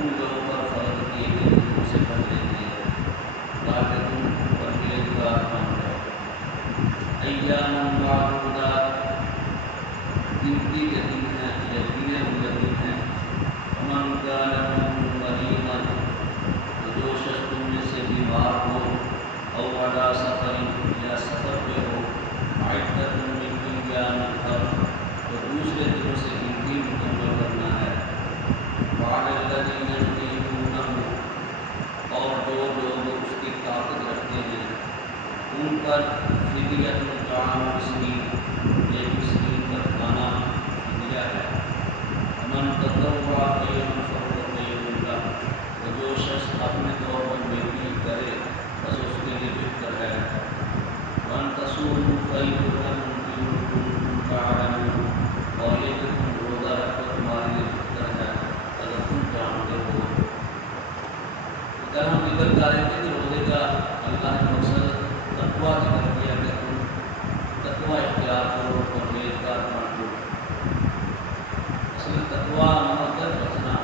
ان لوگوں پر فرض کیے گئے حقوق سے بچ لیتے ہیں تاکہ تم پرہیزگار بن جاؤ۔ ایام معدودات گنتی کے دن ہیں یا گنے ہوئے دن ہیں۔ من کان منکم مریضا تو جو شخص تم میں سے بیمار ہو او علی سفر یا سفر پہ ہو عدۃ من ایام اخر تو دوسرے دنوں سے گنتی مکمل کرنا ہے۔ وعلی الذین یطیقونہ اور جو لوگ اس کی طاقت رکھتے ہیں ان پر فدیہ طعام مسکین ایک مسکین کا کھانا فدیہ ہے۔ من تطوع خیرا فہو خیر لہ تو جو شخص اپنے طور پر نیکی کرے بس اس کے لیے بہتر ہے۔ وان تصوموا خیر لکم ان کنتم تعلمون اور یہ کہ تم روزہ رکھو تمہارے لیے بہتر ہے اگر تم جانتے ہو۔ اگر ہم ذکر کر رہے تھے کہ روزے کا اللہ نے مقصد تقویٰ ذکر کیا کہ تم تقویٰ اختیار کرو پرہیزگار بن جاؤ۔ اصل تقویٰ مطلب بچنا،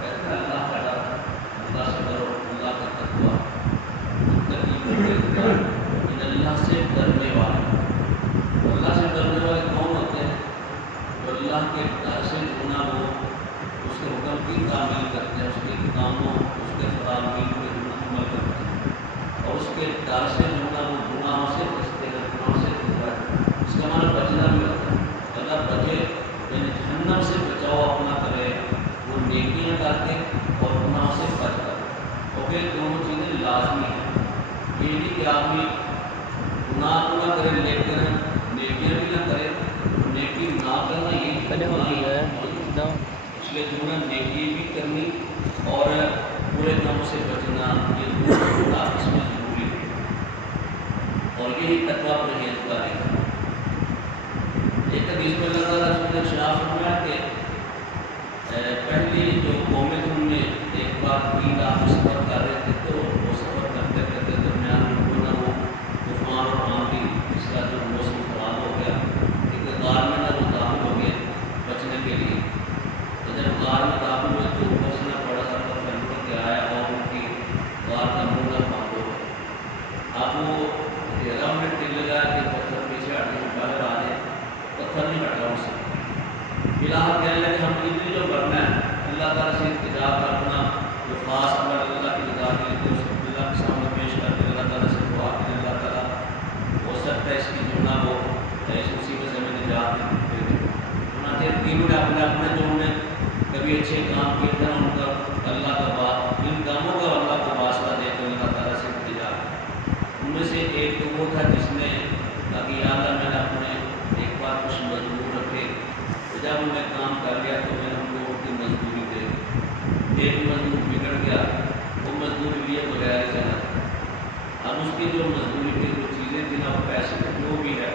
کہتے ہیں اللہ کا ڈر، اللہ سے ڈرو، اللہ کا تقویٰ، متقی پرہیزگار، اللہ سے ڈرنے والے۔ اللہ سے ڈرنے والے کون ہوتے ہیں؟ جو اللہ کے ڈر سے جو نا وہ اس کے حکم کی تعمیل کرتے ہیں، اس کے کاموں اس کے فرامین پہ عمل کرتے ہیں اور اس کے ڈر سے جو نا وہ گناہوں سے بچتے ہیں، گناہوں سے دور ہے۔ اس کا معنی بچنا بھی ہوتا ہے۔ اگر بچے یعنی جہنم سے بچاؤ اپنا کرے وہ نیکیاں کر کے اور گناہ سے بچ کر، کیونکہ دونوں چیزیں لازمی ہیں۔ یہ نہیں کہ آدمی گناہ تو نہ کرے لیکن نیکیاں بھی نہ کرے، نیکی نہ کرنا یہ اس لیے جو ہے نیکی بھی کرنی اور برے کاموں سے بچنا، یہ دونوں آپس میں ضروری ہے اور یہی تقویٰ پرہیزگاری ہے۔ ایک حدیث میں اللہ تعالیٰ نے ارشاد فرمایا کہ پہلی جو قومیں تھے ان میں ایک بار 3 رات سفر کر رہے تھے تو وہ سفر کرتے کرتے درمیان میں نہ وہ طوفان اور آندھی اس کا جو موسم خراب ہو گیا، ایک غار میں نہ وہ داخل ہو گئے بچنے کے لیے۔ تو جب غار میں داخل ہوئے تو بچنا پڑا تھا، پتھر اٹھ کے آیا اور ان کی غار کا منہ نہ بند ہو گیا۔ اب وہ غم میں دل لگا کہ پتھر پیچھے ہٹ کے باہر آ جائے، پتھر نہیں ہٹا ان سے۔ فلحال کہنے لگے ہم اتنی جو کرنا ہے اللہ تعالیٰ سے التجا کرنا، جو خاص عمل اللہ کی رضا کے لیے اس کو اللہ کے سامنے پیش کر کے اللہ تعالیٰ سے دعا کہ اللہ تعالیٰ ہو سکتا ہے اس کی جو نا وہ اس مصیبت سے ہمیں نجات دے دے۔ چنانچہ تینوں نے اپنے اپنے جو انہوں نے کبھی اچھے کام کیے تھے ان کا اللہ کا بات ان کاموں کا اللہ کو واسطہ دے کر اللہ تعالیٰ سے التجا۔ ان میں سے ایک تو وہ تھا جس نے کہا کہ یا اللہ میں نے اپنے ایک بار کچھ مزدور رکھے تو جب انہوں نے کام کر لیا تو میں ان کو کی مزدوری دے۔ ایک مزدور بگڑ گیا، وہ مزدوری لیے بغیر چلا، اب اس کی جو مزدوری کی جو چیزیں تھیں نا وہ پیسے جو بھی ہے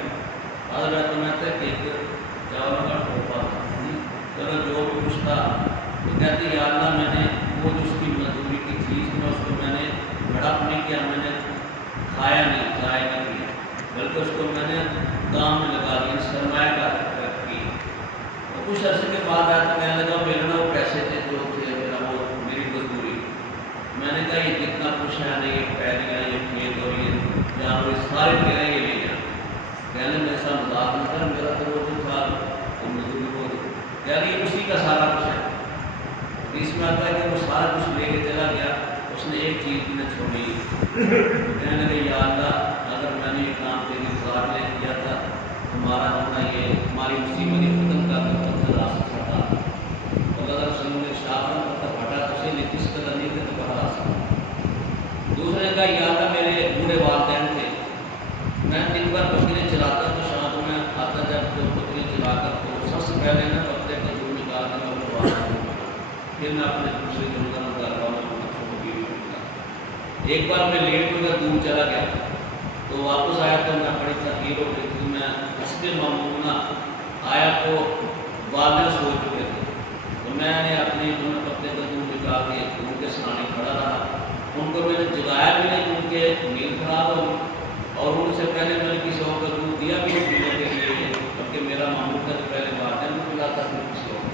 حضرت میں تھا کہ ایک چاول کا ٹوپا تھا، چلو جو بھی کچھ تھا تو کہتے یا اللہ میں نے وہ جو اس کی مزدوری کی چیز تھی اس کو میں نے ہڑپ نہیں کیا، میں نے کھایا نہیں، ضائع نہیں کیا، بلکہ اس کو میں نے کام میں لگا دیا، سرمایہ کا کی۔ اور کچھ عرصے کے بعد آیا تو کہنے لگا میرے نا وہ پیسے تھے جو تھے میرا وہ میری مزدوری، میں نے کہا یہ جتنا کچھ ہے نہیں، یہ پیلیاں یہ کھیت اور یہ جانور یہ سارے میرے یہ لے جائیں۔ کہنے میرے ساتھ مذاق نہ کر، میرا تو وہ جو تھا وہ مزدوری کو کہہ رہی اسی کا سارا کچھ ہے۔ اس میں آتا ہے کہ وہ سارا کچھ لے کے چلا گیا، اس نے ایک چیز بھی نہ چھوڑی۔ کہنے لگے یا اللہ اگر میں نے یہ کام تیری رضا کے لیے کیا تھا تمہارا ہونا یہ ہماری مصیبت یہ ختم کر دو، پتھر راست ہٹا۔ اللہ رسول نے شاہ میں پتھر ہٹا تو اسے کس قدر نہیں تھے تو کہا راست۔ دوسرے نے کہا یا اللہ میرے بوڑھے والدین تھے، میں دن بھر بکریاں چلاتا تو شام کو میں آتا جب تو بکریاں چلا کر تو سب سے پہلے نا بکرے کا دودھ نکال کر میں اپنے والدین کو ملا، پھر میں اپنے دوسرے جنگل میں کرتا ہوں ایک بار میں لیٹ ہو گیا، دور چلا گیا تو واپس آیا تو میں بڑی تحقیر ہو گئی تھی، میں حسب معمولہ آیا تو والدین سو چکے تھے تو میں نے اپنے دونوں پتے کا دودھ نکال کے ان کے سامنے کھڑا رہا، ان کو میں نے جگایا بھی نہیں، ان کے نیند خراب ہو گئی اور ان سے پہلے میں نے کسی اور کا دودھ دیا بھی نہیں پینے کے لیے، بلکہ میرا معمول تھا کہ پہلے والدین کو پلاتا پھر کسی اور۔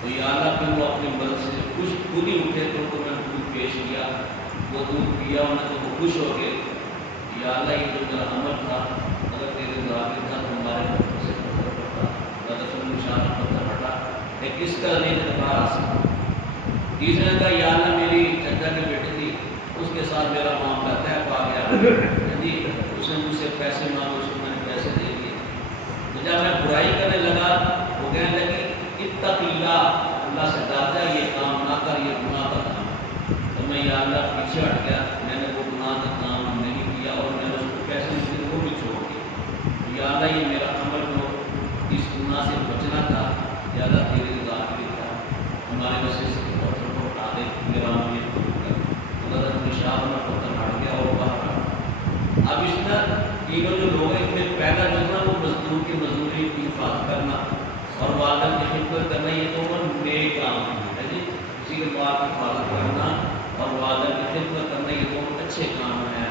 تو یا اللہ پھر وہ اپنی مدد سے خوش خود ہی اٹھے تو ان کو میں دودھ پیش کیا، وہ دودھ پیا انہیں تو وہ خوش ہو گئے. یا اللہ یہ جو میرا عمل تھا اگر تیرے ذاکر تھا تو ہمارے پتھر سے پتھر پڑتا، غلط نشان پتھر پڑتا ہے کس کا نہیں تمہارا آسان. تیسرے کا یا اللہ میری چچا کی بیٹی تھی اس کے ساتھ میرا معاملہ طے پا گیا، جی اس نے مجھ سے پیسے مانگے، اس کو میں نے پیسے دے دیے. تو جب میں برائی کرنے لگا وہ کہنے لگی اتق اللہ، اللہ سے ڈر جا، یہ کام نہ کر، یہ گناہ کا کام. تو میں یا اللہ پیچھے ہٹ گیا، میں نے وہ گناہ کا کام نہیں کیا اور میں نے اس کو پیسے دیے وہ بھی چھوڑ دیے. یا اللہ یہ میرا عمل جو اس گناہ سے بچنا تھا یا اللہ تیرے رضا کے لیے تھا، ہمارے وسیلے سے پتھر کو ہٹا دے، میرا عمل یہ قبول کر. حضرت نشان میں پتھر ہٹ گیا اور باہر آ. اب اس طرح تینوں جو لوگ ہیں پھر پہلا جو نا وہ مزدور کی مزدوری کی حفاظت کرنا اور والدین کی خدمت کرنا، یہ دونوں نیک کام ہے جی. کسی کے بات کی حفاظت کرنا اور والدین کی خدمت کرنا یہ دونوں اچھے کام ہیں.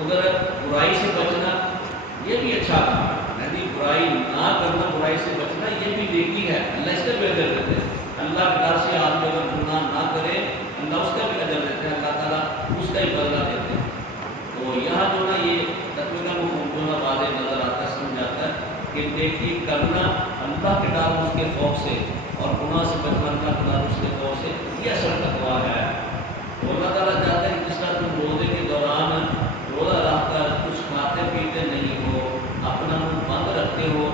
ادھر برائی سے بچنا یہ بھی اچھا کام ہے جی. برائی نہ کرنا، برائی سے بچنا یہ بھی نیکی ہے، اللہ اس کا بھی اجر دیتے ہیں. اللہ کے ڈر سے آدمی اگر گناہ نہ کرے اللہ اس کا بھی اجر دیتے ہیں، اللہ تعالیٰ اس کا ہی بدلہ دیتے ہیں. تو یہاں جو نا یہ تقریباً مفہوم واضح نظر آتا ہے، سمجھ آتا ہے کہ نیکی کرنا اللہ کے ڈر اس کے خوف سے اور گناہ سے بچنا اللہ کے ڈر اس کے خوف سے، یہ اصل تقویٰ ہے. تو اللہ تعالیٰ چاہتے ہیں کہ جس طرح تم روزے کے دوران روزہ رکھ کر کچھ کھاتے پیتے نہیں ہو، اپنا منہ بند رکھتے ہو،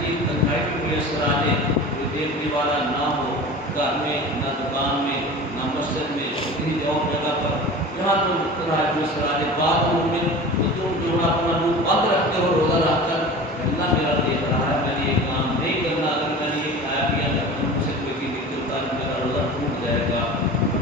جی تنہائی میں میسر آ جائے، کوئی دیکھنے والا نہ ہو، گھر میں نہ دکان میں نہ مسجد میں کسی جاب جگہ پر، جہاں تم تنہائی میں میسر آ جائے بات مومن تو تم جو ہے اپنا منہ بند رکھتے ہو روزہ رکھ کر، اللہ میرا دیکھ رہا ہے، میں نے یہ کام نہیں کرنا، اگر میں نے یہ کھایا پیا جب مجھ سے کوئی چیز نہیں ہوتا میرا روزہ ٹوٹ جائے گا.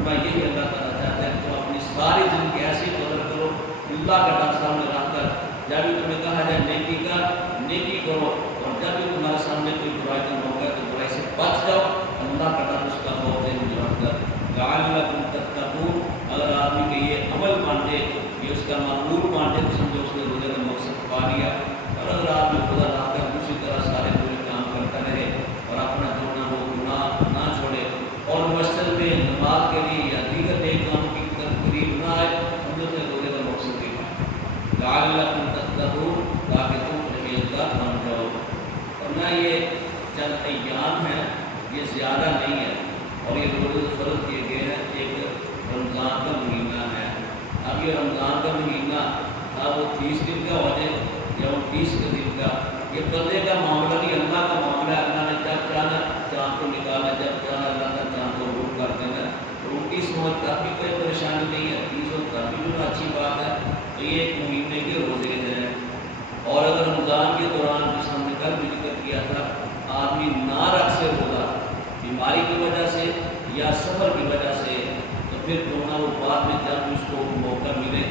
میں یہی اللہ تعالیٰ چاہتا ہے تو اپنی ساری زندگی ایسی قدر کرو اللہ کا ڈر سامنے رکھ کر. جب بھی تمہیں کہا جائے نیکی کا نیکی کرو، اور جب بھی تمہارے سامنے کوئی برائی کا موقع ہے تو برائی سے بچ جاؤ، اللہ کا ڈر اس کا خوف ہے مجھے رکھ کر. لعلکم تتقون، اگر آدمی کے یہ عمل مانتے یہ اس کا معمول مانتے تو سمجھو اس نے روزے کا مقصد پا لیا. اور اگر آدمی خدا رہ کر اسی طرح سارے پورے کام کرتا رہے اور اپنا جو نہ وہ گناہ نہ چھوڑے اور مسجد میں نماز کے لیے یا دیگر نیک کام کی قریب نہ آئے، سمجھو اس نے روزے کا مقصد بھی پایا. لعلکم تتقون، تاکہ تم پرہیزگار بن جاؤ. ورنہ یہ چند ایام ہیں، یہ زیادہ نہیں ہے، اور یہ روزے فرض کیے گئے ہیں. ایک رمضان کا مہینہ ہے. اب یہ رمضان کا مہینہ اب وہ 30 دن کا ہو جائے یا 29 دن کا، یہ بندے کا معاملہ نہیں، اللہ کا معاملہ ہے. اللہ نے جب چاہنا چاند کو نکالا، جب چاہنا اللہ کا چاند کو روک کر دینا. 29 موت تک بھی کوئی پریشانی نہیں ہے، 30 تک بھی جو اچھی بات ہے. تو یہ ایک مہینے کے روزے ہیں. اور اگر رمضان کے دوران جس ہم نے کل بھی ذکر کیا تھا آدمی نہ رکھ سے روزہ بیماری کی وجہ سے یا سفر کی وجہ سے، تو پھر دونوں وہ بعد میں جب اس کو موقع ملے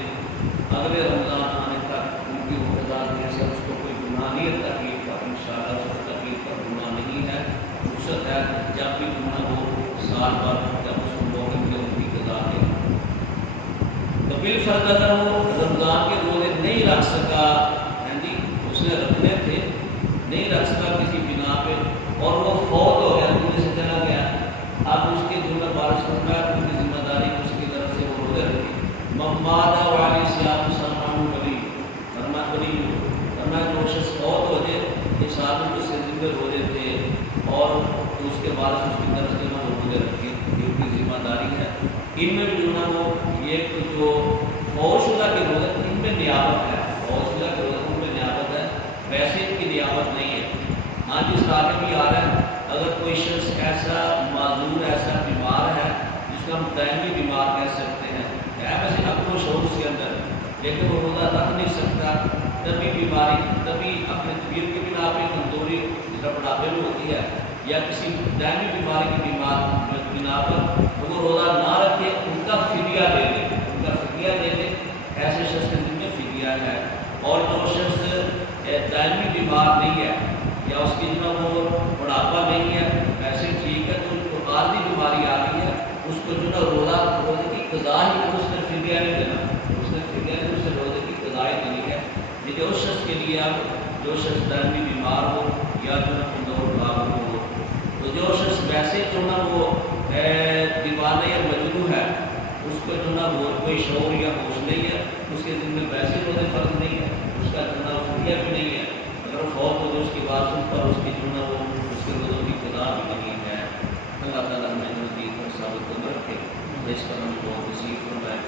اگلے رمضان آنے تک ان کی وجہ سے اس کو کوئی گناہ نہیں ہے، تکلیف کا انشاءاللہ اس کو تکلیف کا گناہ نہیں ہے. رخصت ہے جب بھی گناہ ہو سال بھر جب اس کو موقع ملے ان کی قضا دے. تو بالفرض اگر وہ رمضان کے روزے نہیں رکھ سکا، جی اس نے رکھنے تھے نہیں رکھ سکا کسی بنا پہ اور وہ فوت ہو گیا، دنیا سے چلا گیا، اب اس کے ذمہ بارش فرمایا ان کی ذمہ داری اس کی طرف سے وہ روزے رکھی. ممادا والی سیاح سلمان ولی فرمایا جو شخص فوت ہو جائے اس آدمی کو زندگی روزے تھے اور اس کے بعد اس کی طرف سے وہ روزے رکھے، یہ ان کی ذمہ داری ہے. ان میں بھی جو نا وہ یہ جو فوت شدہ کے روزے ان میں نیابت ہے، فوت شدہ کے روزے ان میں نیابت ہے، ویسے ان کی نیابت نہیں ہے. ہاں جس آگے بھی آ رہا ہے اگر کوئی شخص ایسا معذور ایسا بیمار ہے جس کو ہم دائمی بیمار کہہ سکتے ہیں، ویسے اپنے شعور اس کے اندر لیکن وہ روزہ رکھ نہیں سکتا، طبی بیماری طبی اپنے طبیعت کی بنا پہ کمزوری بڑھاپے میں ہوتی ہے یا کسی دائمی بیماری کی بنا پر وہ روزہ نہ رکھے، ان کا فدیہ دے دے، ان کا فدیہ دے دے. ایسے شخص کے دل میں فدیہ ہے. اور جو شخص دائمی بیمار نہیں ہے یا اس کی جو وہ بڑھاپا نہیں ہے ایسے ٹھیک ہے، تو اس کو عارضی بیماری آ گئی ہے، اس کو جو نا روزے کی قضا ہی اس نے فدیہ نہیں دینا، اس نے فدیہ نہیں، اس نے روزے کی قضا ہی دینی ہے. لیکن اس شخص کے لیے اب جو شخص دائمی بیمار ہو یا جو کمزور بھاگ ہو تو جو شخص ویسے جو نا وہ دیوانہ یا مجنون ہے، اس کو جو نا وہ کوئی شعور یا ہوش نہیں ہے، اس کے دل میں ویسے روزے فرض نہیں ہے، اس کا جو نا فدیہ بھی نہیں ہے، اگر وہ فوت ہو تو اس کی بات سن پر اس کی جو نا وہ اس کے روزوں کی قضا بھی نہیں ہے۔ اللہ تعالیٰ ہمیں نزدیک اور ثابت قدم رکھے، اس پر ہم کو نصیب فرمائے۔